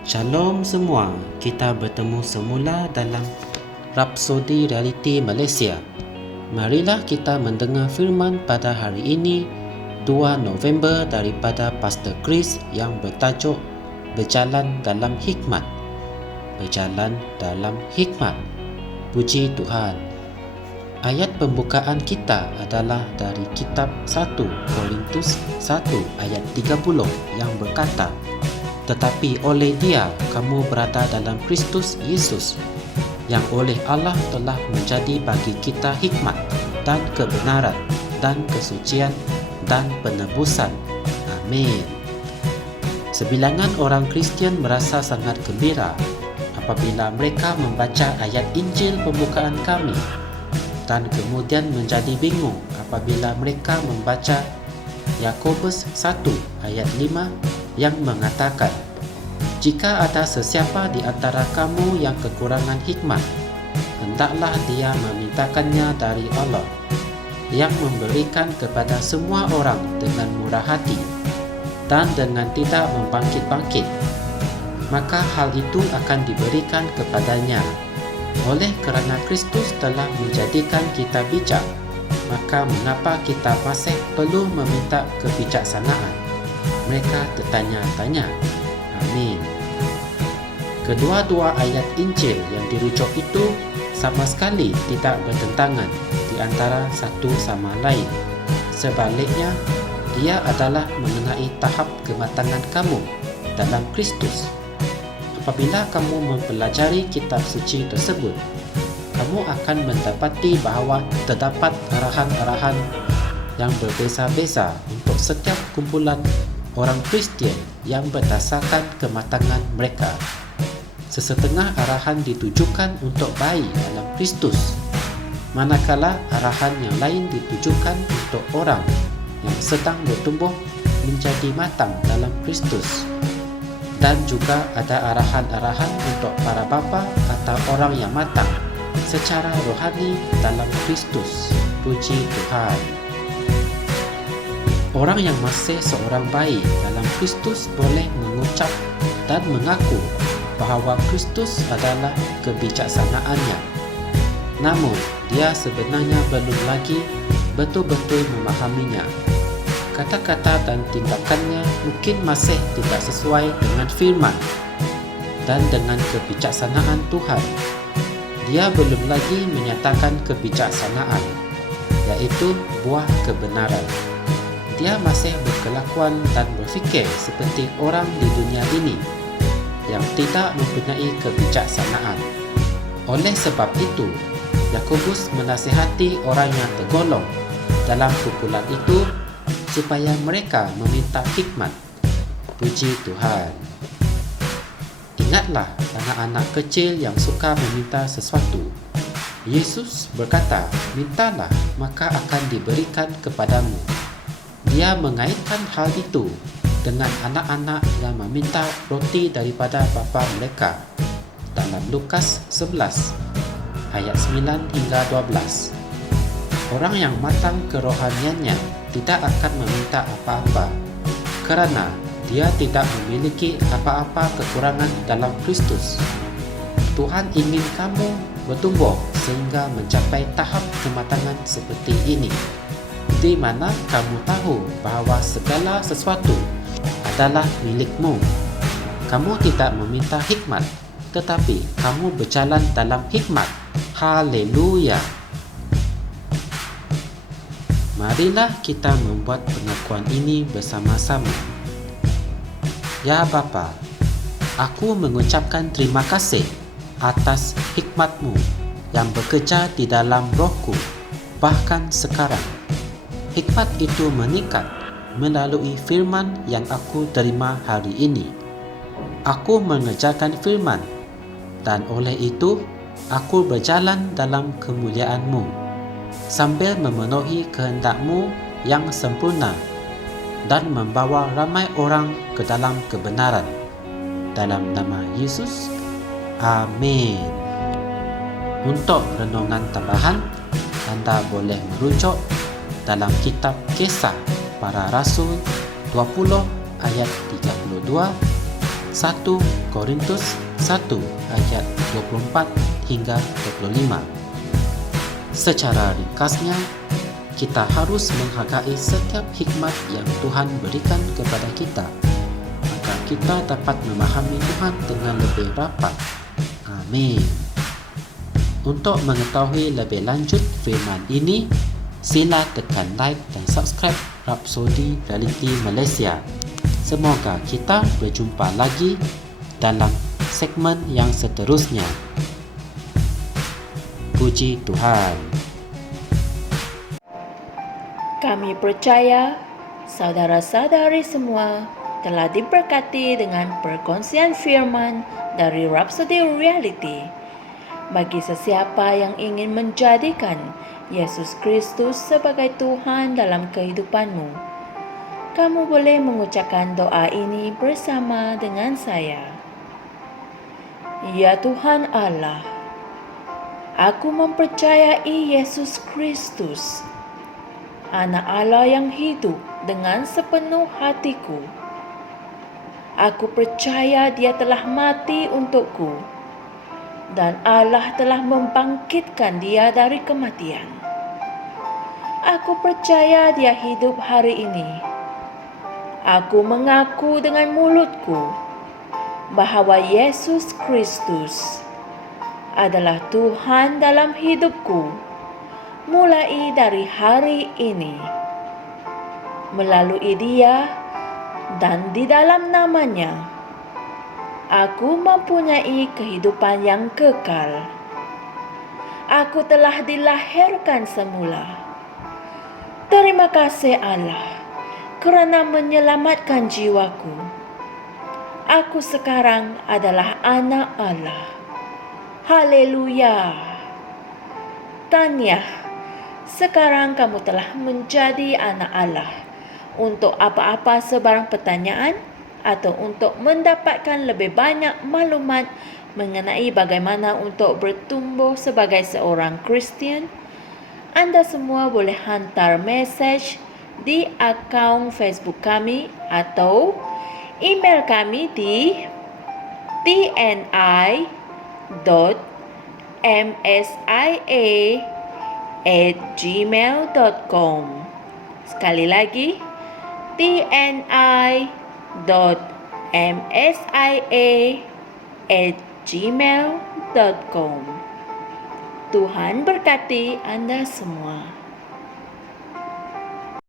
Shalom semua, kita bertemu semula dalam Rapsodi Realiti Malaysia. Marilah kita mendengar firman pada hari ini 2 November daripada Pastor Chris yang bertajuk Berjalan dalam Hikmat. Berjalan dalam Hikmat. Puji Tuhan. Ayat pembukaan kita adalah dari kitab 1 Korintus 1 ayat 30 yang berkata, tetapi oleh Dia kamu berada dalam Kristus Yesus, yang oleh Allah telah menjadi bagi kita hikmat dan kebenaran dan kesucian dan penebusan. Amin. Sebilangan orang Kristian merasa sangat gembira apabila mereka membaca ayat Injil pembukaan kami, dan kemudian menjadi bingung apabila mereka membaca Yakobus 1 ayat 5 yang mengatakan, jika ada sesiapa di antara kamu yang kekurangan hikmat, hendaklah dia memintakannya dari Allah, yang memberikan kepada semua orang dengan murah hati dan dengan tidak membangkit-bangkit, maka hal itu akan diberikan kepadanya. Oleh kerana Kristus telah menjadikan kita bijak, maka mengapa kita masih perlu meminta kebijaksanaan? Mereka tertanya-tanya. Amin. Kedua-dua ayat Injil yang dirujuk itu sama sekali tidak bertentangan di antara satu sama lain. Sebaliknya, ia adalah mengenai tahap kematangan kamu dalam Kristus. Apabila kamu mempelajari kitab suci tersebut, kamu akan mendapati bahawa terdapat arahan-arahan yang berbeza-beza untuk setiap kumpulan orang Kristian yang berdasarkan kematangan mereka. Sesetengah arahan ditujukan untuk bayi dalam Kristus, manakala arahan yang lain ditujukan untuk orang yang sedang bertumbuh menjadi matang dalam Kristus. Dan juga ada arahan-arahan untuk para bapa atau orang yang matang secara rohani dalam Kristus. Puji Tuhan. Orang yang masih seorang bayi dalam Kristus boleh mengucap dan mengaku bahawa Kristus adalah kebijaksanaannya. Namun, dia sebenarnya belum lagi betul-betul memahaminya. Kata-kata dan tindakannya mungkin masih tidak sesuai dengan firman dan dengan kebijaksanaan Tuhan. Dia belum lagi menyatakan kebijaksanaan, yaitu buah kebenaran. Dia masih berkelakuan dan berfikir seperti orang di dunia ini yang tidak mempunyai kebijaksanaan. Oleh sebab itu, Yakobus menasihati orang yang tergolong dalam kumpulan itu supaya mereka meminta hikmat. Puji Tuhan. Ingatlah anak-anak kecil yang suka meminta sesuatu. Yesus berkata, mintalah maka akan diberikan kepadamu. Dia mengaitkan hal itu dengan anak-anak yang meminta roti daripada bapa mereka dalam Lukas 11 ayat 9 hingga 12. Orang yang matang kerohaniannya tidak akan meminta apa-apa kerana dia tidak memiliki apa-apa kekurangan dalam Kristus. Tuhan ingin kamu bertumbuh sehingga mencapai tahap kematangan seperti ini, di mana kamu tahu bahawa segala sesuatu adalah milikmu. Kamu tidak meminta hikmat, tetapi kamu berjalan dalam hikmat. Haleluya. Marilah kita membuat pengakuan ini bersama-sama. Ya Bapa, aku mengucapkan terima kasih atas hikmat-Mu yang bekerja di dalam rohku bahkan sekarang. Hikmat itu meningkat melalui firman yang aku terima hari ini. Aku mengerjakan firman, dan oleh itu aku berjalan dalam kemuliaan-Mu sambil memenuhi kehendak-Mu yang sempurna dan membawa ramai orang ke dalam kebenaran. Dalam nama Yesus, amin. Untuk renungan tambahan, anda boleh merujuk dalam kitab Kisah Para Rasul 20 ayat 32, 1 Korintus 1 ayat 24 hingga 25. Secara ringkasnya, kita harus menghargai setiap hikmat yang Tuhan berikan kepada kita, agar kita dapat memahami Tuhan dengan lebih rapat. Amin. Untuk mengetahui lebih lanjut firman ini, sila tekan like dan subscribe Rhapsody Reality Malaysia. Semoga kita berjumpa lagi dalam segmen yang seterusnya. Puji Tuhan. Kami percaya saudara-saudari semua telah diberkati dengan perkongsian firman dari Rhapsody Reality. Bagi sesiapa yang ingin menjadikan Yesus Kristus sebagai Tuhan dalam kehidupanmu, kamu boleh mengucapkan doa ini bersama dengan saya. Ya Tuhan Allah, aku mempercayai Yesus Kristus, Anak Allah yang hidup dengan sepenuh hatiku. Aku percaya Dia telah mati untukku, dan Allah telah membangkitkan Dia dari kematian. Aku percaya Dia hidup hari ini. Aku mengaku dengan mulutku bahwa Yesus Kristus adalah Tuhan dalam hidupku mulai dari hari ini. Melalui Dia dan di dalam nama-Nya, aku mempunyai kehidupan yang kekal. Aku telah dilahirkan semula. Terima kasih Allah kerana menyelamatkan jiwaku. Aku sekarang adalah anak Allah. Haleluya. Tahniah, sekarang kamu telah menjadi anak Allah. Untuk apa-apa sebarang pertanyaan atau untuk mendapatkan lebih banyak maklumat mengenai bagaimana untuk bertumbuh sebagai seorang Kristian, anda semua boleh hantar mesej di akaun Facebook kami atau email kami di tni.msia@gmail.com. Sekali lagi, tni.msia@gmail.com. Tuhan berkati anda semua.